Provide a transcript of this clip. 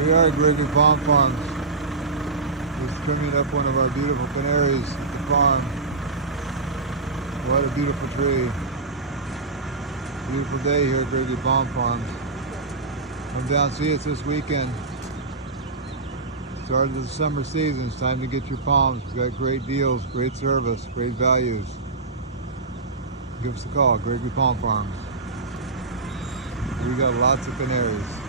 Here we are at Gregory Palm Farms. Just trimming up one of our beautiful canaries at the farm. What a beautiful tree. Beautiful day here at Gregory Palm Farms. Come down, see us this weekend. Start of the summer season. It's time to get your palms. We've got great deals, great service, great values. Give us a call, Gregory Palm Farms. We got lots of canaries.